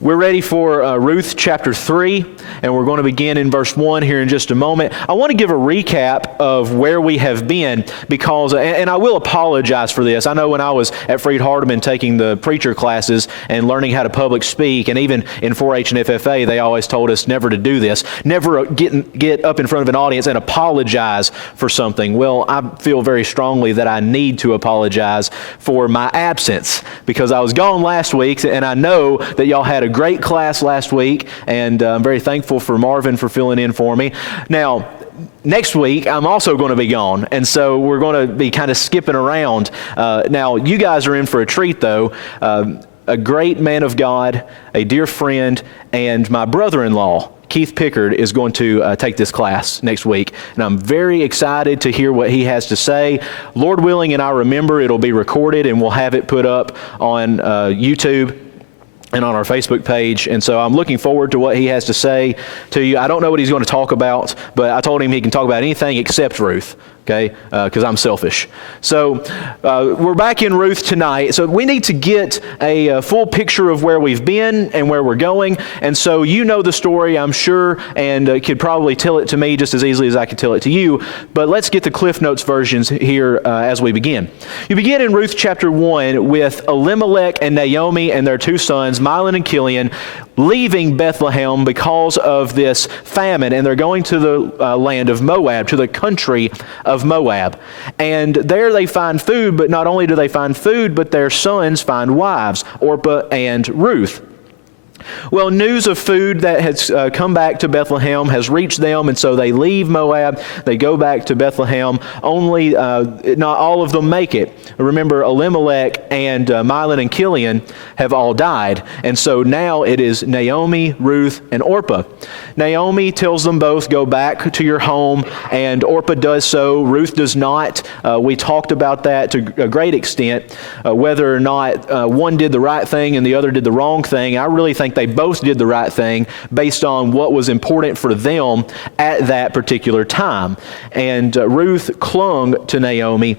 We're ready for Ruth chapter 3, and we're going to begin in verse 1 here in just a moment. I want to give a recap of where we have been because, and I will apologize for this. I know when I was at Freed Hardeman taking the preacher classes and learning how to public speak, and even in 4-H and FFA, they always told us never to do this. Never get up in front of an audience and apologize for something. Well, I feel very strongly that I need to apologize for my absence because I was gone last week, and I know that y'all had a great class last week, and I'm very thankful for Marvin for filling in for me. Now, next week, I'm also going to be gone, and so we're going to be kind of skipping around. Now, you guys are in for a treat, though. A great man of God, a dear friend, and my brother-in-law, Keith Pickard, is going to take this class next week, and I'm very excited to hear what he has to say. Lord willing, and I remember, it'll be recorded, and we'll have it put up on YouTube and on our Facebook page, and so I'm looking forward to what he has to say to you. I don't know what he's going to talk about, but I told him he can talk about anything except Ruth, okay, because I'm selfish. So we're back in Ruth tonight, so we need to get a full picture of where we've been and where we're going, and so you know the story, I'm sure, and could probably tell it to me just as easily as I could tell it to you, but let's get the Cliff Notes versions here as we begin. You begin in Ruth chapter 1 with Elimelech and Naomi and their two sons, Mahlon and Chilion, leaving Bethlehem because of this famine, and they're going to the land of Moab, to the country of Moab. And there they find food, but not only do they find food, but their sons find wives, Orpah and Ruth. Well, news of food that has come back to Bethlehem has reached them, and so they leave Moab, they go back to Bethlehem. Only not all of them make it. Remember, Elimelech and Mahlon and Chilion have all died, and so now it is Naomi, Ruth, and Orpah. Naomi tells them both, go back to your home, and Orpah does so. Ruth does not. We talked about that to a great extent, whether or not one did the right thing and the other did the wrong thing. I really think they both did the right thing based on what was important for them at that particular time. And Ruth clung to Naomi.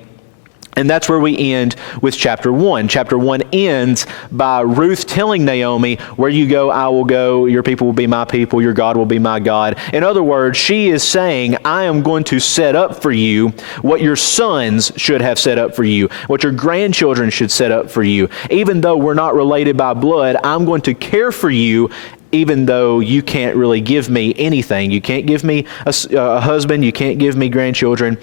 And that's where we end with chapter 1. Chapter 1 ends by Ruth telling Naomi, where you go, I will go, your people will be my people, your God will be my God. In other words, she is saying, I am going to set up for you what your sons should have set up for you, what your grandchildren should set up for you. Even though we're not related by blood, I'm going to care for you even though you can't really give me anything. You can't give me a husband, you can't give me grandchildren.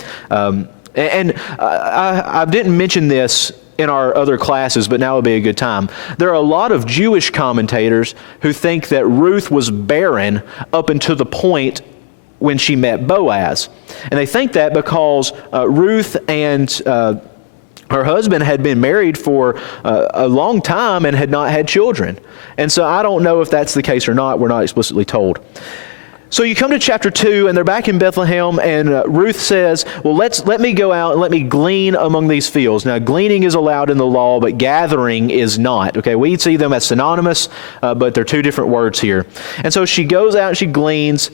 I didn't mention this in our other classes, but now would be a good time. There are a lot of Jewish commentators who think that Ruth was barren up until the point when she met Boaz. And they think that because Ruth and her husband had been married for a long time and had not had children. And so I don't know if that's the case or not. We're not explicitly told. So you come to chapter 2, and they're back in Bethlehem, and Ruth says, well, let me go out and let me glean among these fields. Now, gleaning is allowed in the law, but gathering is not. Okay, we see them as synonymous, but they're two different words here. And so she goes out and she gleans,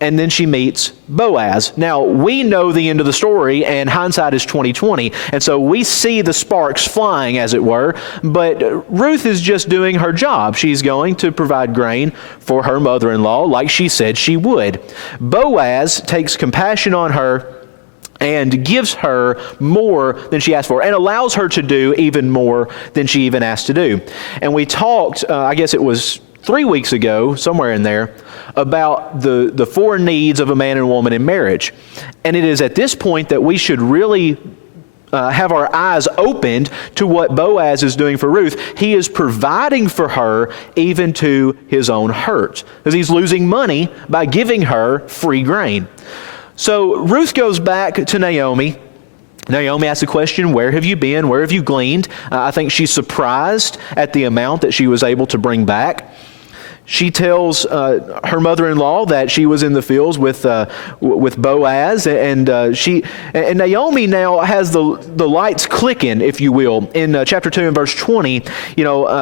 and then she meets Boaz. Now, we know the end of the story, and hindsight is 20/20, and so we see the sparks flying, as it were, but Ruth is just doing her job. She's going to provide grain for her mother-in-law, like she said she would. Boaz takes compassion on her and gives her more than she asked for, and allows her to do even more than she even asked to do. And we talked, I guess it was 3 weeks ago, somewhere in there, about the four needs of a man and woman in marriage. And it is at this point that we should really have our eyes opened to what Boaz is doing for Ruth. He is providing for her even to his own hurt, because he's losing money by giving her free grain. So Ruth goes back to Naomi. Naomi asks the question, where have you been? Where have you gleaned? I think she's surprised at the amount that she was able to bring back. she tells her mother-in-law that she was in the fields with Boaz, and Naomi now has the lights clicking, if you will. In chapter 2 and verse 20,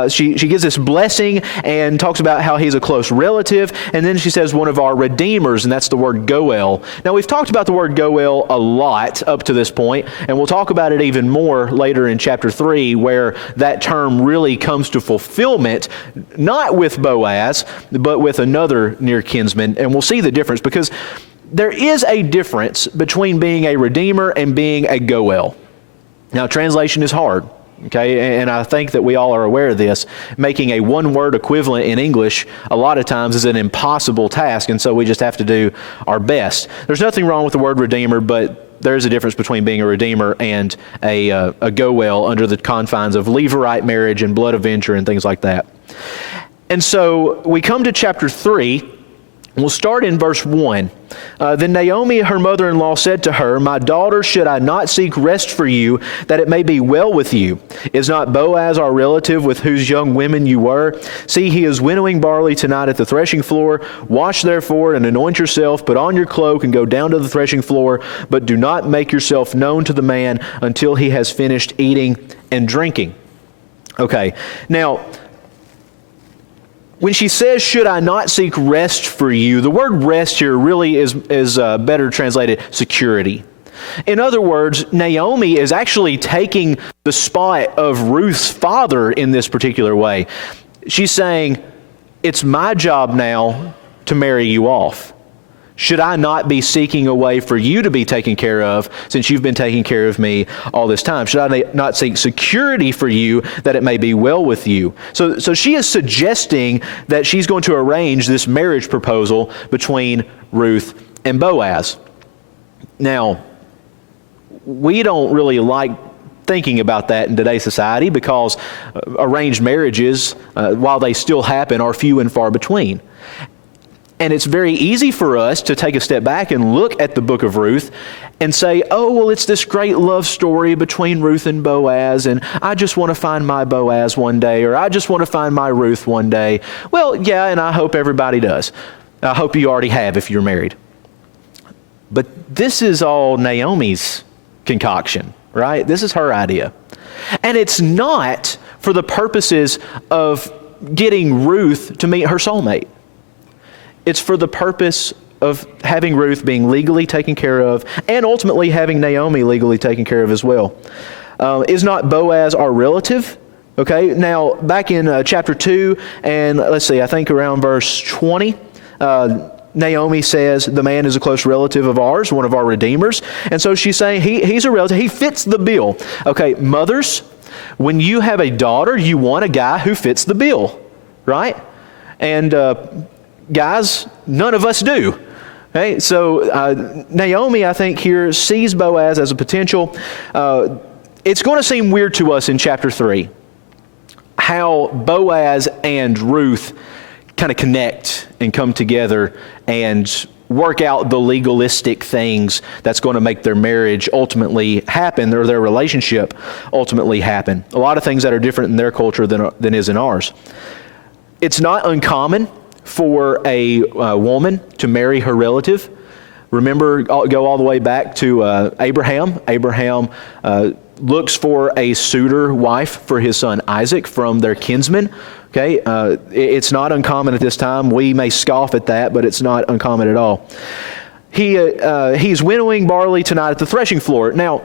she gives this blessing and talks about how he's a close relative, and then she says one of our redeemers, and that's the word goel. Now, we've talked about the word goel a lot up to this point, and we'll talk about it even more later in chapter 3, where that term really comes to fulfillment, not with Boaz, but with another near kinsman. And we'll see the difference, because there is a difference between being a redeemer and being a goel. Now, translation is hard, okay? And I think that we all are aware of this. Making a one-word equivalent in English a lot of times is an impossible task, and so we just have to do our best. There's nothing wrong with the word redeemer, but there is a difference between being a redeemer and a goel under the confines of Levirate marriage and blood avenger and things like that. And so we come to chapter 3. We'll start in verse 1. Then Naomi, her mother-in-law, said to her, "My daughter, should I not seek rest for you, that it may be well with you? Is not Boaz our relative, with whose young women you were? See, he is winnowing barley tonight at the threshing floor. Wash therefore and anoint yourself, put on your cloak and go down to the threshing floor, but do not make yourself known to the man until he has finished eating and drinking." Okay, now, when she says, "Should I not seek rest for you?" the word rest here really is better translated security. In other words, Naomi is actually taking the spot of Ruth's father in this particular way. She's saying, it's my job now to marry you off. Should I not be seeking a way for you to be taken care of, since you've been taking care of me all this time? Should I not seek security for you, that it may be well with you? So she is suggesting that she's going to arrange this marriage proposal between Ruth and Boaz. Now, we don't really like thinking about that in today's society, because arranged marriages, while they still happen, are few and far between. And it's very easy for us to take a step back and look at the book of Ruth and say, oh, well, it's this great love story between Ruth and Boaz, and I just want to find my Boaz one day, or I just want to find my Ruth one day. Well, yeah, and I hope everybody does. I hope you already have if you're married. But this is all Naomi's concoction, right? This is her idea. And it's not for the purposes of getting Ruth to meet her soulmate. It's for the purpose of having Ruth being legally taken care of, and ultimately having Naomi legally taken care of as well. Is not Boaz our relative? Okay, now back in chapter 2, and let's see, I think around verse 20, Naomi says the man is a close relative of ours, one of our redeemers. And so she's saying he's a relative, he fits the bill. Okay, mothers, when you have a daughter, you want a guy who fits the bill, right? And guys, none of us do. Okay, so Naomi, I think here, sees Boaz as a potential. It's going to seem weird to us in chapter 3 how Boaz and Ruth kind of connect and come together and work out the legalistic things that's going to make their marriage ultimately happen, or their relationship ultimately happen. A lot of things that are different in their culture than is in ours. It's not uncommon for a woman to marry her relative. Remember, go all the way back to Abraham. Abraham looks for a suitor wife for his son Isaac from their kinsmen. Okay, it's not uncommon at this time. We may scoff at that, but it's not uncommon at all. He's winnowing barley tonight at the threshing floor. Now,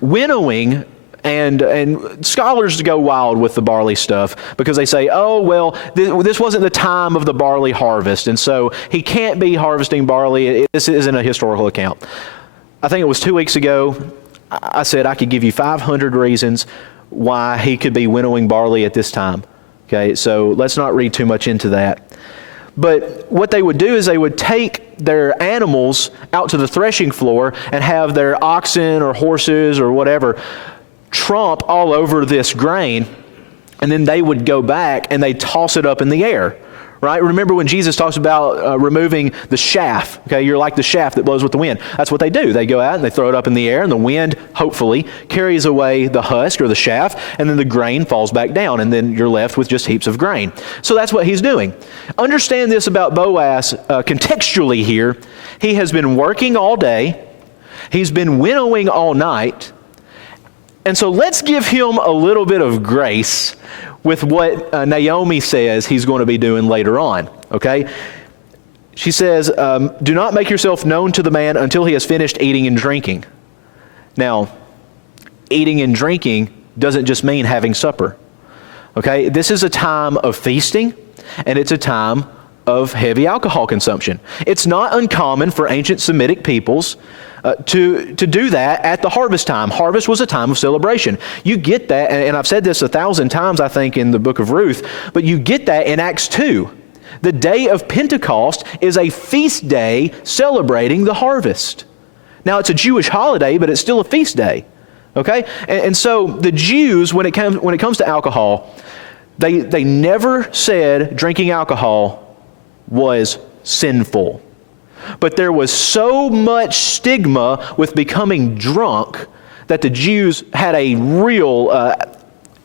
winnowing, and scholars go wild with the barley stuff, because they say, oh, well, this wasn't the time of the barley harvest, and so he can't be harvesting barley. This isn't a historical account. I think it was 2 weeks ago, I said I could give you 500 reasons why he could be winnowing barley at this time. Okay, so let's not read too much into that. But what they would do is they would take their animals out to the threshing floor and have their oxen or horses or whatever tromp all over this grain, and then they would go back and they toss it up in the air, right? Remember when Jesus talks about removing the chaff, okay? You're like the chaff that blows with the wind. That's what they do. They go out and they throw it up in the air, and the wind, hopefully, carries away the husk or the chaff, and then the grain falls back down, and then you're left with just heaps of grain. So that's what he's doing. Understand this about Boaz contextually here. He has been working all day. He's been winnowing all night. And so let's give him a little bit of grace with what Naomi says he's going to be doing later on, okay? She says, do not make yourself known to the man until he has finished eating and drinking. Now, eating and drinking doesn't just mean having supper, okay? This is a time of feasting, and it's a time of heavy alcohol consumption. It's not uncommon for ancient Semitic peoples to do that at the harvest time. Harvest was a time of celebration. You get that, and I've said this 1,000 times, I think, in the book of Ruth, but you get that in Acts 2. The day of Pentecost is a feast day celebrating the harvest. Now, it's a Jewish holiday, but it's still a feast day, okay? And so the Jews, when it comes to alcohol, they never said drinking alcohol was sinful. But there was so much stigma with becoming drunk that the Jews had a real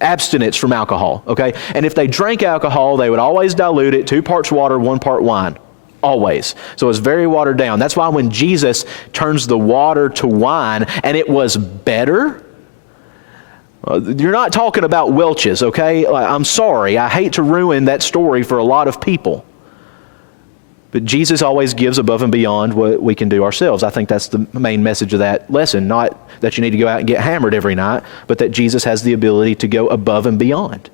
abstinence from alcohol, okay? And if they drank alcohol, they would always dilute it, 2 parts water, 1 part wine, always. So it was very watered down. That's why when Jesus turns the water to wine and it was better, you're not talking about Welch's, okay? I'm sorry, I hate to ruin that story for a lot of people. But Jesus always gives above and beyond what we can do ourselves. I think that's the main message of that lesson. Not that you need to go out and get hammered every night, but that Jesus has the ability to go above and beyond.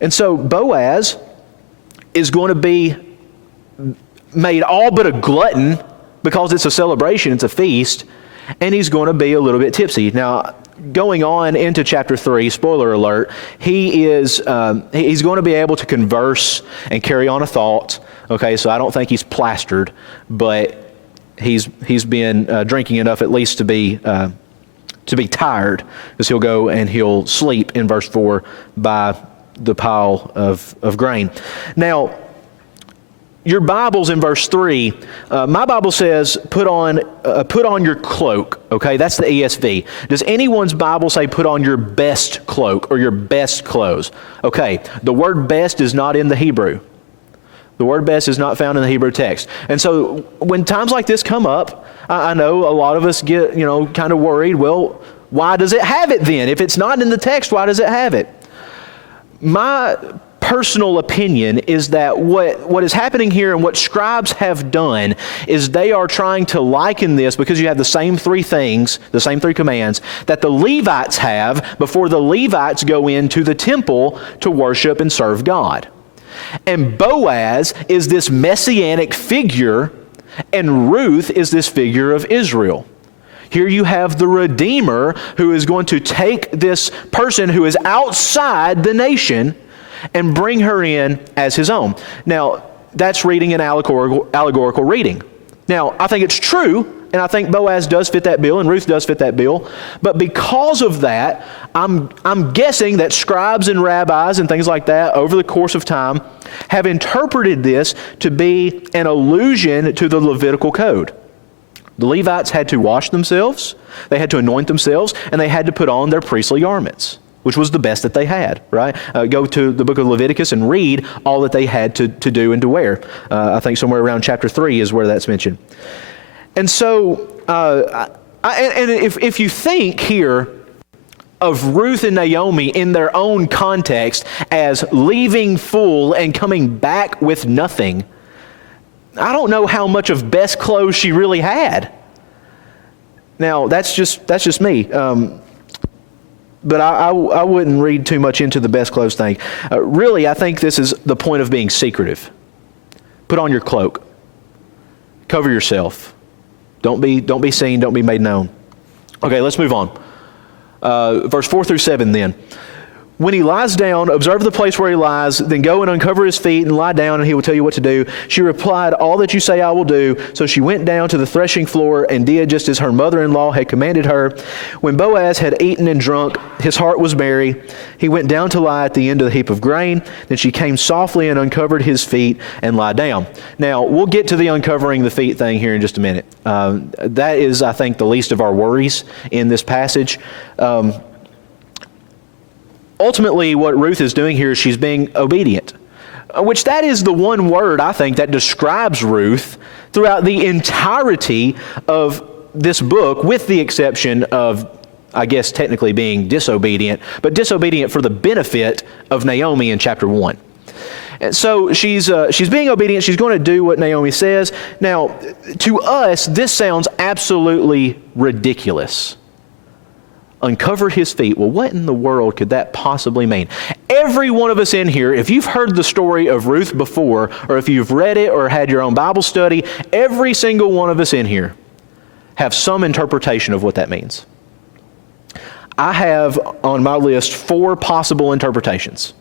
And so Boaz is going to be made all but a glutton because it's a celebration, it's a feast, and he's going to be a little bit tipsy. Now, going on into chapter 3, spoiler alert, he's going to be able to converse and carry on a thought. Okay, so I don't think he's plastered, but he's been drinking enough at least to be tired, because he'll go and he'll sleep in verse 4 by the pile of grain. Now, your Bible's in verse 3. My Bible says, put on your cloak. Okay, that's the ESV. Does anyone's Bible say put on your best cloak or your best clothes? Okay, the word best is not in the Hebrew. The word best is not found in the Hebrew text. And so when times like this come up, I know a lot of us get, kind of worried. Well, why does it have it then? If it's not in the text, why does it have it? My personal opinion is that what is happening here and what scribes have done is they are trying to liken this, because you have the same 3 things, the same 3 commands that the Levites have before the Levites go into the temple to worship and serve God. And Boaz is this messianic figure, and Ruth is this figure of Israel. Here you have the Redeemer who is going to take this person who is outside the nation and bring her in as his own. Now, that's reading an allegorical reading. Now, I think it's true, and I think Boaz does fit that bill, and Ruth does fit that bill. But because of that, I'm guessing that scribes and rabbis and things like that over the course of time have interpreted this to be an allusion to the Levitical code. The Levites had to wash themselves, they had to anoint themselves, and they had to put on their priestly garments, which was the best that they had, right? Go to the book of Leviticus and read all that they had to do and to wear. I think somewhere around chapter 3 is where that's mentioned. And so, if you think here of Ruth and Naomi in their own context as leaving full and coming back with nothing, I don't know how much of best clothes she really had. Now, that's just me. But I wouldn't read too much into the best clothes thing. Really, I think this is the point of being secretive. Put on your cloak. Cover yourself. Don't be seen. Don't be made known. Okay, let's move on. Verse 4 through 7 then. When he lies down, observe the place where he lies, then go and uncover his feet and lie down, and he will tell you what to do. She replied, all that you say I will do. So she went down to the threshing floor and did just as her mother-in-law had commanded her. When Boaz had eaten and drunk, his heart was merry. He went down to lie at the end of the heap of grain. Then she came softly and uncovered his feet and lie down. Now, we'll get to the uncovering the feet thing here in just a minute. That is, I think, the least of our worries in this passage. Ultimately, what Ruth is doing here is she's being obedient, which that is the one word, I think, that describes Ruth throughout the entirety of this book, with the exception of, I guess, technically being disobedient, but disobedient for the benefit of Naomi in chapter 1. And so she's being obedient. She's going to do what Naomi says. Now, to us, this sounds absolutely ridiculous. Uncovered his feet. Well, what in the world could that possibly mean? Every one of us in here, if you've heard the story of Ruth before, or if you've read it or had your own Bible study, every single one of us in here have some interpretation of what that means. I have on my list 4 possible interpretations,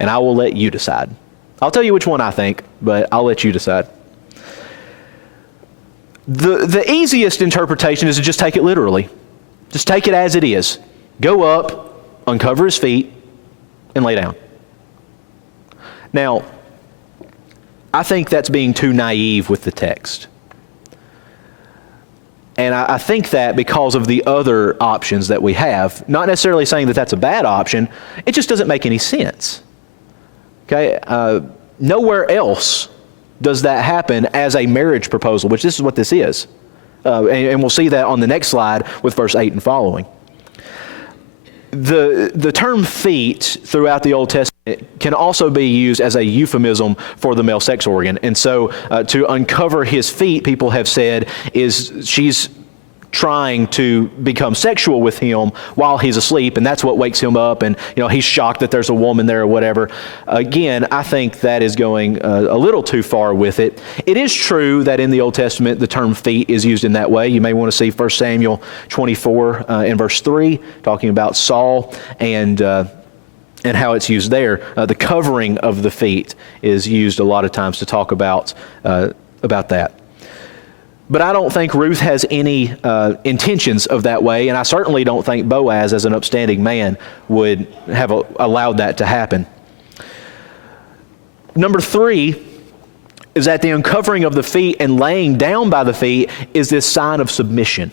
and I will let you decide. I'll tell you which one I think, but I'll let you decide. The easiest interpretation is to just take it literally. Just take it as it is. Go up, uncover his feet, and lay down. Now, I think that's being too naive with the text. And I think that because of the other options that we have, not necessarily saying that that's a bad option, it just doesn't make any sense. Okay? Nowhere else does that happen as a marriage proposal, which this is what this is. And we'll see that on the next slide with verse 8 and following. The term feet throughout the Old Testament can also be used as a euphemism for the male sex organ. And so to uncover his feet, people have said, is she's trying to become sexual with him while he's asleep, and that's what wakes him up, and he's shocked that there's a woman there or whatever. Again, I think that is going a little too far with it. It is true that in the Old Testament the term feet is used in that way. You may want to see 1 Samuel 24 in verse 3, talking about Saul and how it's used there. The covering of the feet is used a lot of times to talk about that. But I don't think Ruth has any intentions of that way, and I certainly don't think Boaz, as an upstanding man, would have allowed that to happen. Number 3 is that the uncovering of the feet and laying down by the feet is this sign of submission.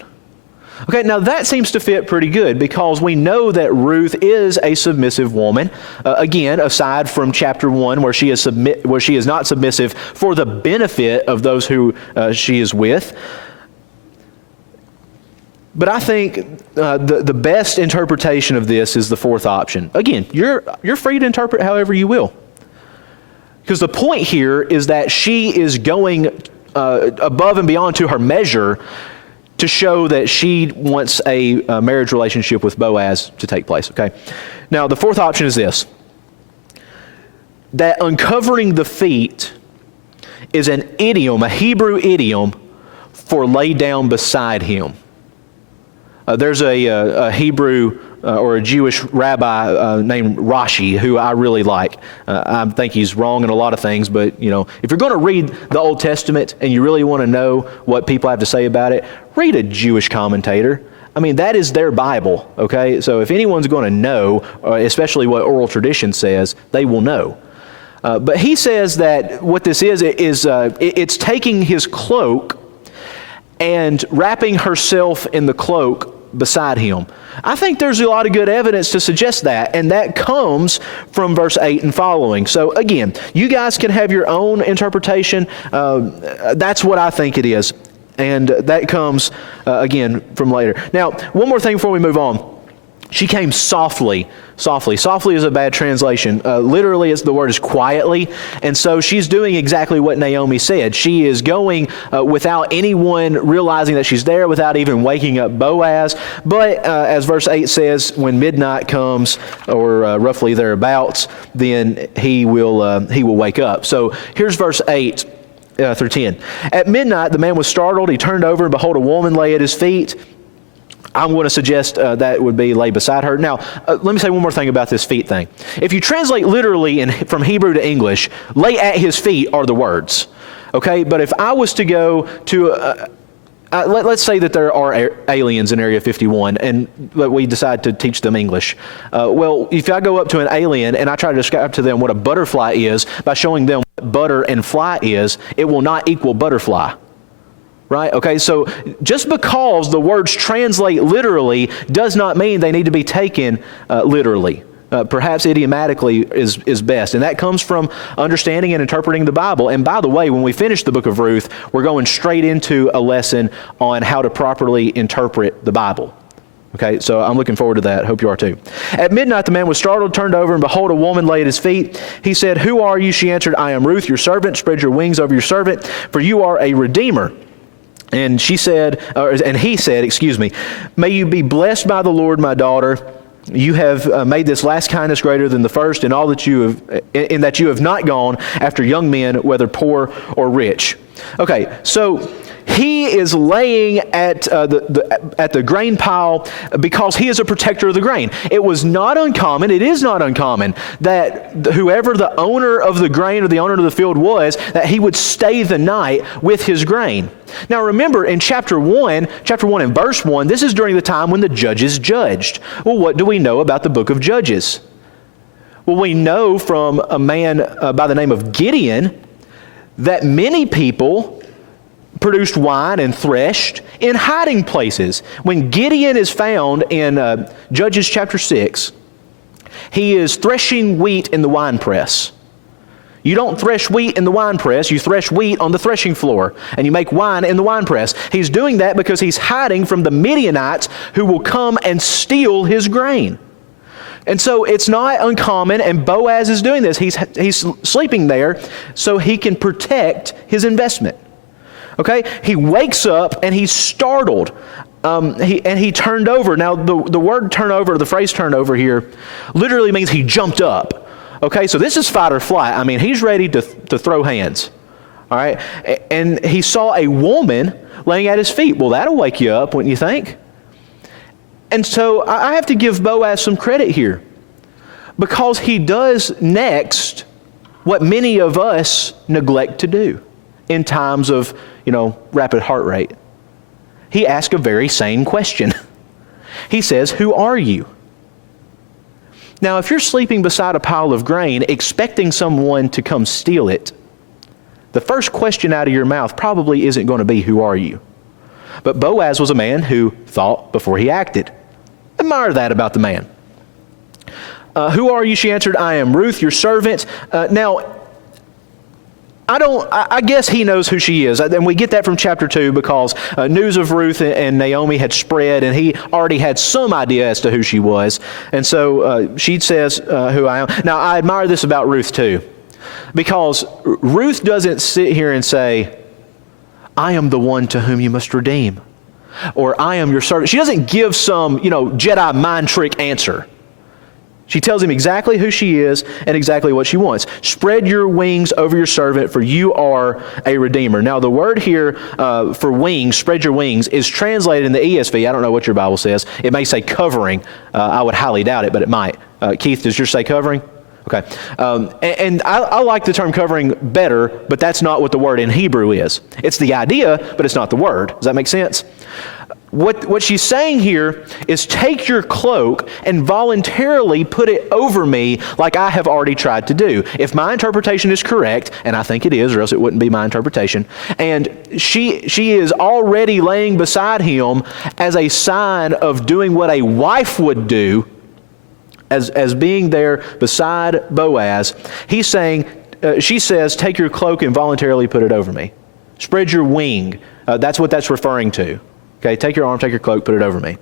Okay, now that seems to fit pretty good because we know that Ruth is a submissive woman. Again, aside from chapter 1 where she is not submissive for the benefit of those who she is with. But I think the best interpretation of this is the 4th option. Again, you're free to interpret however you will. Because the point here is that she is going above and beyond to her measure to show that she wants a marriage relationship with Boaz to take place, okay? Now, the 4th option is this. That uncovering the feet is an idiom, a Hebrew idiom, for lay down beside him. There's a Hebrew or a Jewish rabbi named Rashi, who I really like. I think he's wrong in a lot of things, but if you're going to read the Old Testament and you really want to know what people have to say about it, read a Jewish commentator. I mean, that is their Bible, okay? So if anyone's going to know, especially what oral tradition says, they will know. But he says that what this is it's taking his cloak and wrapping herself in the cloak beside him. I think there's a lot of good evidence to suggest that, and that comes from verse 8 and following. So again, you guys can have your own interpretation. That's what I think it is, and that comes, again, from later. Now, one more thing before we move on. She came softly. Softly is a bad translation. Literally, the word is quietly. And so she's doing exactly what Naomi said. She is going without anyone realizing that she's there, without even waking up Boaz. But as verse 8 says, when midnight comes, or roughly thereabouts, then he will wake up. So here's verse 8 through 10. At midnight, the man was startled. He turned over, and behold, a woman lay at his feet. I'm going to suggest that would be lay beside her. Now, let me say one more thing about this feet thing. If you translate literally from Hebrew to English, lay at his feet are the words. Okay, but if I was to go to, let's say that there are aliens in Area 51 and we decide to teach them English. Well, if I go up to an alien and I try to describe to them what a butterfly is by showing them what butter and fly is, it will not equal butterfly. Right? Okay, so just because the words translate literally does not mean they need to be taken literally. Perhaps idiomatically is best. And that comes from understanding and interpreting the Bible. And by the way, when we finish the book of Ruth, we're going straight into a lesson on how to properly interpret the Bible. Okay, so I'm looking forward to that. Hope you are too. At midnight, the man was startled, turned over, and behold, a woman lay at his feet. He said, "Who are you?" She answered, "I am Ruth, your servant. Spread your wings over your servant, for you are a redeemer." And he said, "May you be blessed by the Lord, my daughter. You have made this last kindness greater than the first, in all that you have not gone after young men, whether poor or rich." Okay, so he is laying at the grain pile because he is a protector of the grain. It is not uncommon that whoever the owner of the grain or the owner of the field was, that he would stay the night with his grain. Now remember, in chapter 1 and verse 1, this is during the time when the judges judged. Well, what do we know about the book of Judges? Well, we know from a man by the name of Gideon that many people produced wine and threshed in hiding places. When Gideon is found in Judges chapter 6, he is threshing wheat in the winepress. You don't thresh wheat in the winepress, you thresh wheat on the threshing floor, and you make wine in the winepress. He's doing that because he's hiding from the Midianites who will come and steal his grain. And so it's not uncommon, and Boaz is doing this. He's sleeping there so he can protect his investment. Okay, he wakes up and he's startled. He turned over. Now, the word turnover, the phrase turnover here, literally means he jumped up. Okay, so this is fight or flight. I mean, he's ready to throw hands. All right, and he saw a woman laying at his feet. Well, that'll wake you up, wouldn't you think? And so I have to give Boaz some credit here, because he does next what many of us neglect to do in times of, rapid heart rate. He asks a very sane question. He says, "Who are you?" Now, if you're sleeping beside a pile of grain, expecting someone to come steal it, the first question out of your mouth probably isn't going to be, "Who are you?" But Boaz was a man who thought before he acted. Admire that about the man. "Who are you?" she answered, "I am Ruth, your servant." Now, I guess he knows who she is. And we get that from chapter 2 because news of Ruth and Naomi had spread, and he already had some idea as to who she was. And so she says, "Who I am." Now, I admire this about Ruth too, because Ruth doesn't sit here and say, "I am the one to whom you must redeem," or "I am your servant." She doesn't give some, Jedi mind trick answer. She tells him exactly who she is and exactly what she wants. "Spread your wings over your servant, for you are a redeemer." Now, the word here for wings, spread your wings, is translated in the ESV. I don't know what your Bible says. It may say covering. I would highly doubt it, but it might. Keith, does yours say covering? Okay. And I like the term covering better, but that's not what the word in Hebrew is. It's the idea, but it's not the word. Does that make sense? What she's saying here is, take your cloak and voluntarily put it over me like I have already tried to do. If my interpretation is correct, and I think it is, or else it wouldn't be my interpretation, and she is already laying beside him as a sign of doing what a wife would do, as being there beside Boaz, he's saying, she says, "Take your cloak and voluntarily put it over me." Spread your wing. That's what that's referring to. Okay, take your arm, take your cloak, put it over me.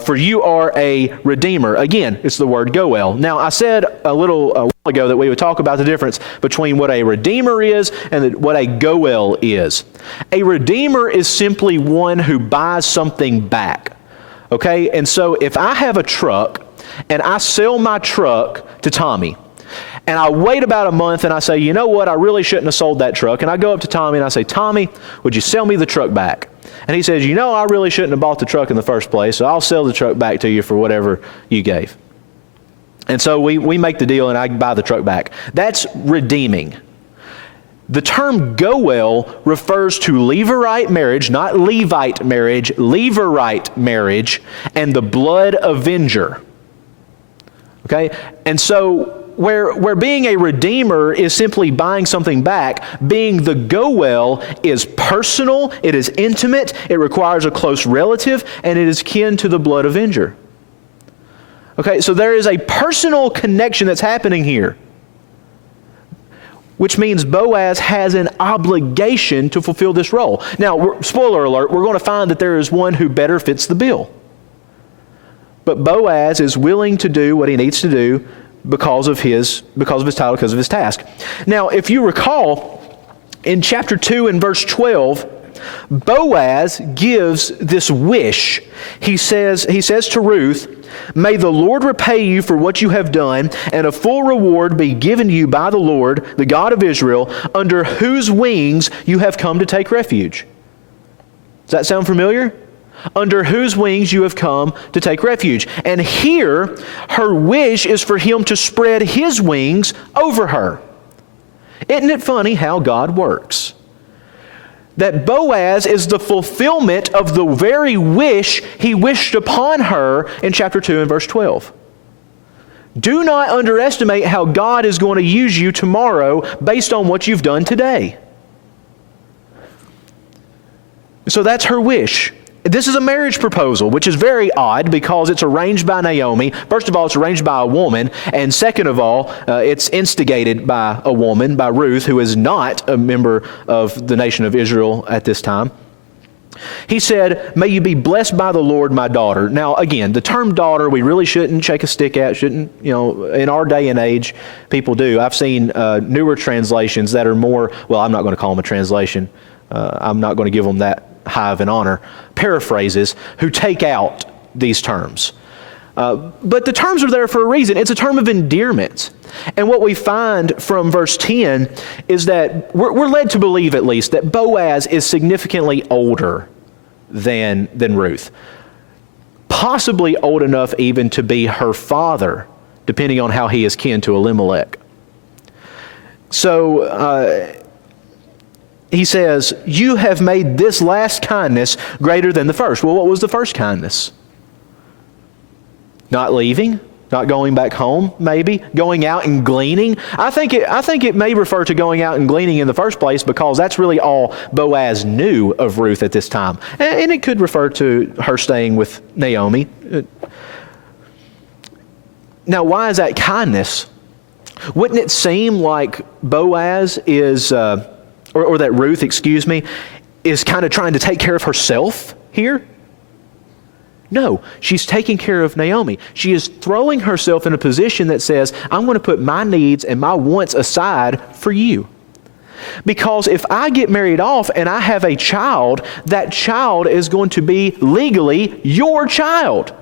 "For you are a redeemer." Again, it's the word goel. Now, I said a while ago that we would talk about the difference between what a redeemer is and what a goel is. A redeemer is simply one who buys something back. Okay, and so if I have a truck and I sell my truck to Tommy, And I wait about a month and I say, you know what, I really shouldn't have sold that truck. And I go up to Tommy and I say, Tommy, would you sell me the truck back? And he says, you know, I really shouldn't have bought the truck in the first place, so I'll sell the truck back to you for whatever you gave. And so we make the deal and I buy the truck back. That's redeeming. The term goel refers to Levirate marriage, not Levite marriage, Levirate marriage, and the blood avenger. Okay? And so where being a redeemer is simply buying something back, being the goel is personal, it is intimate, it requires a close relative, and it is kin to the blood avenger. Okay, so there is a personal connection that's happening here, which means Boaz has an obligation to fulfill this role. Now, spoiler alert, we're going to find that there is one who better fits the bill. But Boaz is willing to do what he needs to do because of his title, because of his task. Now, if you recall, in chapter 2 and verse 12, Boaz gives this wish. He says to Ruth, "May the Lord repay you for what you have done, and a full reward be given you by the Lord, the God of Israel, under whose wings you have come to take refuge." Does that sound familiar? Under whose wings you have come to take refuge. And here, her wish is for him to spread his wings over her. Isn't it funny how God works? That Boaz is the fulfillment of the very wish he wished upon her in chapter 2 and verse 12. Do not underestimate how God is going to use you tomorrow based on what you've done today. So that's her wish. This is a marriage proposal, which is very odd because it's arranged by Naomi. First of all, it's arranged by a woman. And second of all, it's instigated by a woman, by Ruth, who is not a member of the nation of Israel at this time. He said, "May you be blessed by the Lord, my daughter." Now, again, the term daughter, we really shouldn't shake a stick at, in our day and age, people do. I've seen newer translations that are more, well, I'm not going to call them a translation. I'm not going to give them that high of an honor, paraphrases, who take out these terms. But the terms are there for a reason. It's a term of endearment. And what we find from verse 10 is that we're led to believe, at least, that Boaz is significantly older than Ruth. Possibly old enough even to be her father, depending on how he is kin to Elimelech. So, he says, "You have made this last kindness greater than the first." Well, what was the first kindness? Not leaving, not going back home, maybe going out and gleaning. I think it may refer to going out and gleaning in the first place because that's really all Boaz knew of Ruth at this time, and it could refer to her staying with Naomi. Now, why is that kindness? Wouldn't it seem like Boaz is or that Ruth, is kind of trying to take care of herself here? No, she's taking care of Naomi. She is throwing herself in a position that says, I'm going to put my needs and my wants aside for you. Because if I get married off and I have a child, that child is going to be legally your child.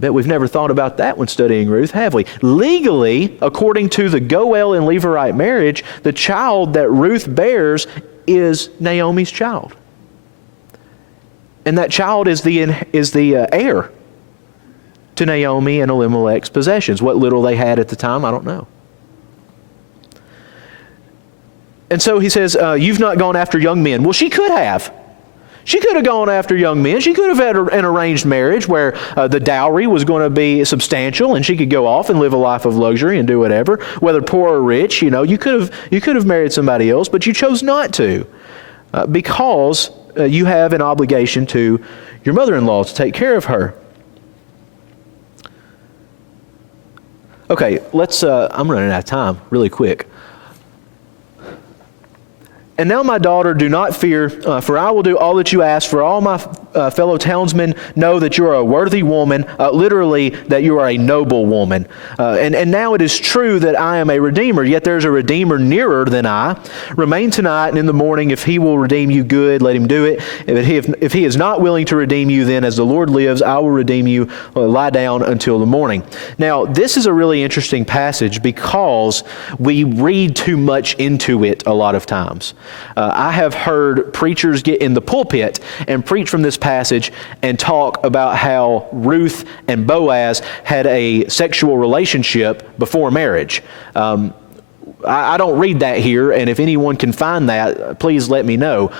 Bet we've never thought about that when studying Ruth, have we? Legally, according to the Goel and Levirate marriage, the child that Ruth bears is Naomi's child. And that child is the heir to Naomi and Elimelech's possessions. What little they had at the time, I don't know. And so he says, you've not gone after young men. Well, she could have. She could have gone after young men. She could have had an arranged marriage where the dowry was going to be substantial and she could go off and live a life of luxury and do whatever. Whether poor or rich, you could have married somebody else, but you chose not to because you have an obligation to your mother-in-law to take care of her. Okay, I'm running out of time really quick. And now, my daughter, do not fear, for I will do all that you ask, for all my fellow townsmen know that you are a worthy woman, literally, that you are a noble woman. And now it is true that I am a redeemer, yet there is a redeemer nearer than I. Remain tonight, and in the morning, if he will redeem you, good, let him do it. If he is not willing to redeem you, then as the Lord lives, I will redeem you. Lie down until the morning. Now, this is a really interesting passage because we read too much into it a lot of times. I have heard preachers get in the pulpit and preach from this passage and talk about how Ruth and Boaz had a sexual relationship before marriage. I don't read that here, and if anyone can find that, please let me know.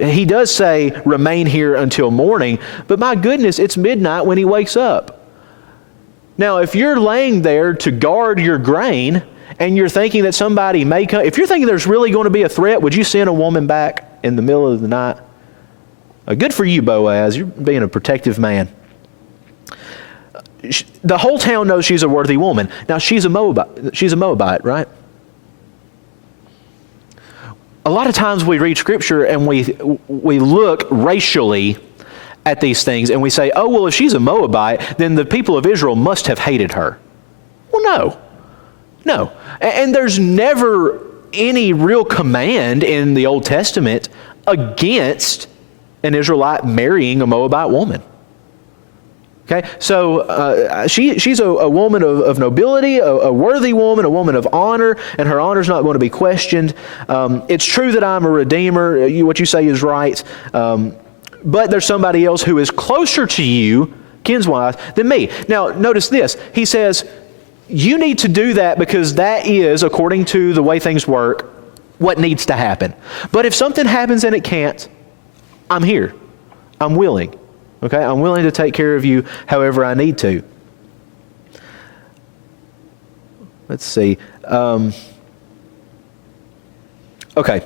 He does say, remain here until morning, but my goodness, it's midnight when he wakes up. Now, if you're laying there to guard your grain, and you're thinking that somebody may come, if you're thinking there's really going to be a threat, would you send a woman back in the middle of the night? Good for you, Boaz. You're being a protective man. The whole town knows she's a worthy woman. Now, she's a Moabite, right? A lot of times we read Scripture and we look racially at these things and we say, oh, well, if she's a Moabite, then the people of Israel must have hated her. Well, no. And there's never any real command in the Old Testament against an Israelite marrying a Moabite woman. Okay, so she's a woman of nobility, a worthy woman, a woman of honor, and her honor's not going to be questioned. It's true that I'm a redeemer. What you say is right. But there's somebody else who is closer to you, kinswise, than me. Now, notice this. He says, you need to do that because that is, according to the way things work, what needs to happen. But if something happens and it can't, I'm here. I'm willing. Okay? I'm willing to take care of you however I need to. Let's see. Okay.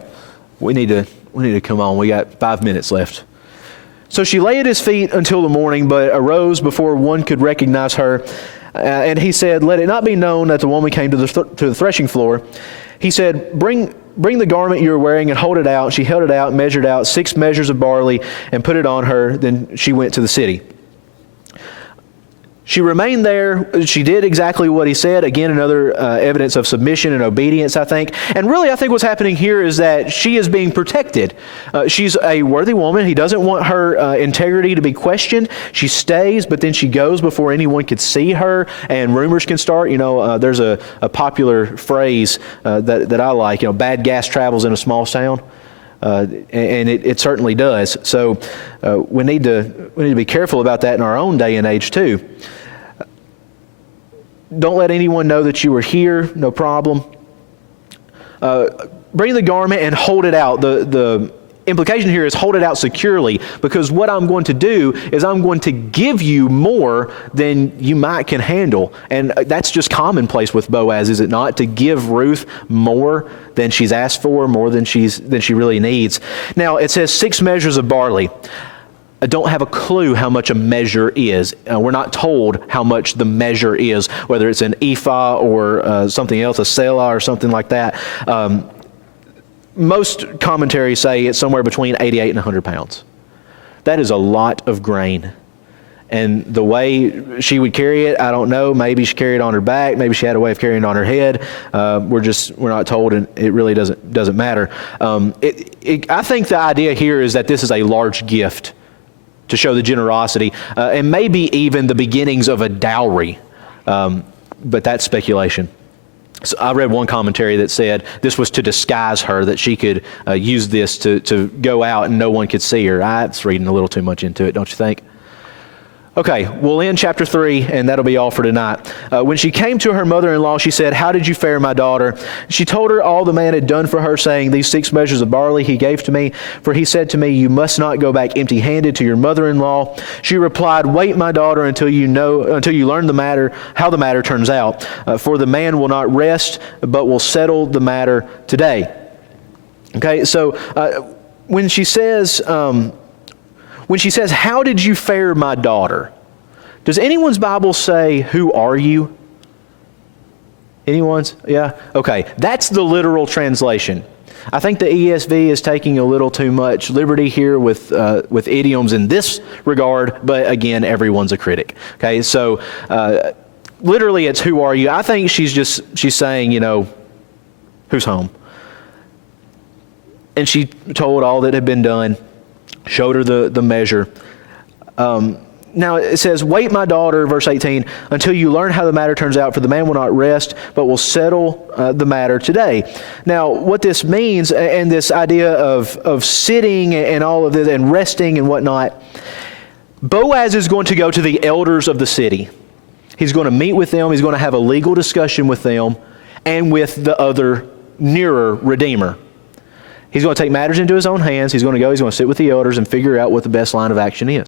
We need to come on. We got 5 minutes left. So she lay at his feet until the morning, but arose before one could recognize her. And he said, let it not be known that the woman came to the threshing floor. He said, bring the garment you are wearing and hold it out. She held it out and measured out 6 measures of barley and put it on her. Then she went to the city. She remained there. She did exactly what he said. Again, another evidence of submission and obedience, I think. And really, I think what's happening here is that she is being protected. She's a worthy woman. He doesn't want her integrity to be questioned. She stays, but then she goes before anyone could see her, and rumors can start. There's a popular phrase that I like. Bad gas travels in a small town. And it certainly does. So we need to be careful about that in our own day and age too. Don't let anyone know that you were here. No problem. Bring the garment and hold it out. The implication here is hold it out securely, because what I'm going to do is I'm going to give you more than you might can handle. And that's just commonplace with Boaz, is it not? To give Ruth more than she's asked for, more than she really needs. Now, it says 6 measures of barley. I don't have a clue how much a measure is. We're not told how much the measure is, whether it's an ephah or something else, a selah or something like that. Most commentaries say it's somewhere between 88 and 100 pounds. That is a lot of grain. And the way she would carry it, I don't know. Maybe she carried it on her back. Maybe she had a way of carrying it on her head. We're not told, and it really doesn't matter. I think the idea here is that this is a large gift to show the generosity, and maybe even the beginnings of a dowry. But that's speculation. So I read one commentary that said this was to disguise her, that she could use this to go out and no one could see her. That's reading a little too much into it, don't you think? Okay, we'll end chapter 3, and that'll be all for tonight. When she came to her mother-in-law, she said, how did you fare, my daughter? She told her all the man had done for her, saying, these 6 measures of barley he gave to me, for he said to me, you must not go back empty-handed to your mother-in-law. She replied, wait, my daughter, until you learn how the matter turns out. For the man will not rest, but will settle the matter today. Okay, so when she says, how did you fare, my daughter? Does anyone's Bible say, who are you? Anyone's? Yeah? Okay. That's the literal translation. I think the ESV is taking a little too much liberty here with idioms in this regard, but again, everyone's a critic. Okay, so literally it's who are you? I think she's saying, who's home? And she told all that had been done, showed her the measure. Now it says, wait, my daughter, verse 18, until you learn how the matter turns out, for the man will not rest, but will settle the matter today. Now, what this means, and this idea of sitting and all of this, and resting and whatnot, Boaz is going to go to the elders of the city. He's going to meet with them. He's going to have a legal discussion with them and with the other nearer redeemer. He's going to take matters into his own hands. He's going to sit with the elders and figure out what the best line of action is.